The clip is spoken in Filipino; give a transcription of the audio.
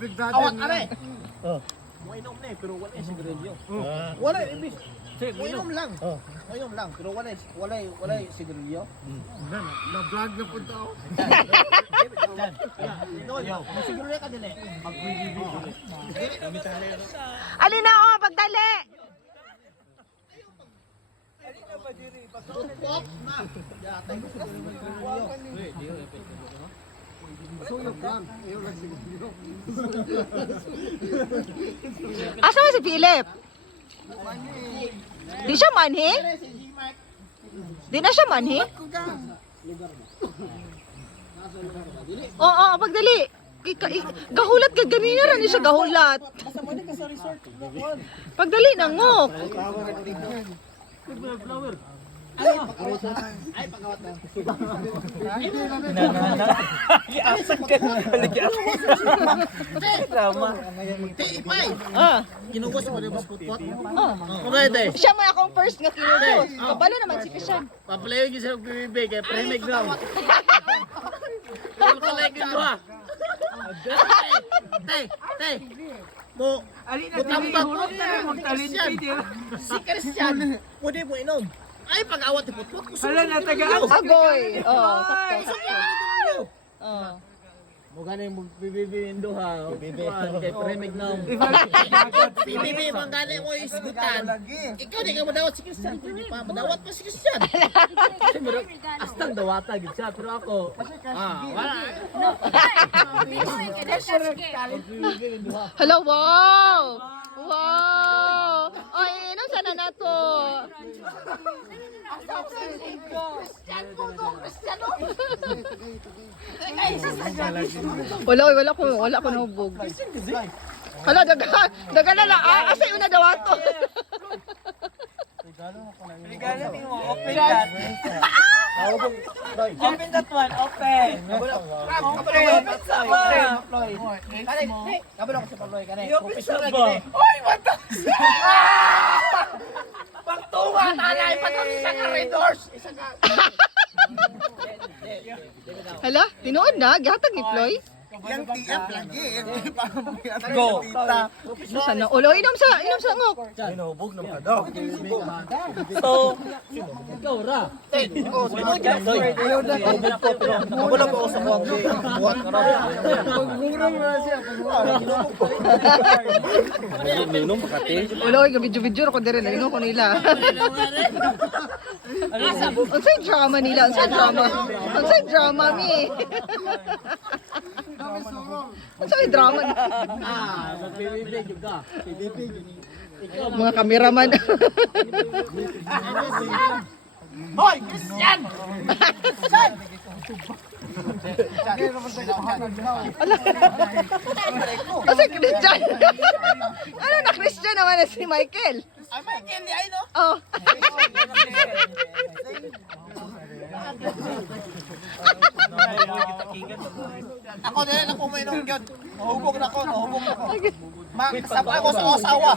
Big brother. Awat are. Oh. Mo inom na eh, pero wala yung sigarilyo. Ah. Wala ibig. Sige, Mo inom lang. Oh. Mo inom lang, pero wala wala wala yung sigarilyo. Na-vlog na punta ako. Diyan. Inoy, mo sigarilyo ka din eh. Mag-review. Alin na oh, pagdali. Pop na. Yatay ko sigarilyo. Suyok lang. Ayaw lang siguro. Asa mo si Philip? Di siya manhi? Di na siya manhi? Oo, oh, pagdali. Ika, i- gahulat ka ganina rin siya gahulat. Pagdali na ngok. Ay, pagawat na. Tama. Te, ipay. Ah, Kinuwas mo rin putput. oh. Okay, te. Siya mo akong first nga kinubos. Kabalo naman si Christian. Paplayo yung sa bibig kay Premic daw. Ano ka like ito ha? Te, te. Mo, ko Christian. Si Christian, pwede mo inom. Ay, pag-awat ni putput. Hala na, taga. Agoy. Oh, sakto. Oh. Mo gani mo bibibindo ha. Bibibindo kay Premic daw. Bibibi mo gani mo isgutan. Ikaw di ka madawat si Christian. Hindi pa madawat pa si Christian. Astang dawata gid siya pero ako ah wala. Hello, wow! Wow! Wala, wala ko, wala ko nahubog. Hala, daga, daga na lang. Ah, asa yung nadawa to? Regalo ni mo, open that. Open that one, open. Open, open sa Ploy. Kani, kabalo ko sa Ploy kani. Professional sa gid. Oy, what the? Pagtunga tanay pa to isa ka Raiders. Isa ka. Hala, tinuod na, gihatag ni Ploy. Yang TF lagi. Go. Ano sana? Ulo, inom sa, inom sa ngok. Hinubog ng daw. So, Ikaw ra. Oh, mo wala pa ako sa raw. Pagmurang na siya. Minum pakati. Wala, oy, gabidyo-bidyo ko din rin. Inom ko nila. Unsay drama nila? Unsay drama? Unsay drama mi? Unsay drama? Ah, magbibigay juga. Mga kameraman. Hoy, Christian! Kasi Christian. ano na Christian naman na si Michael? Ay, may candy ay no? Oh. Ako din ako may nung gyud. Hubog na ko, hubog na ko. Ma, sa ako sa asawa.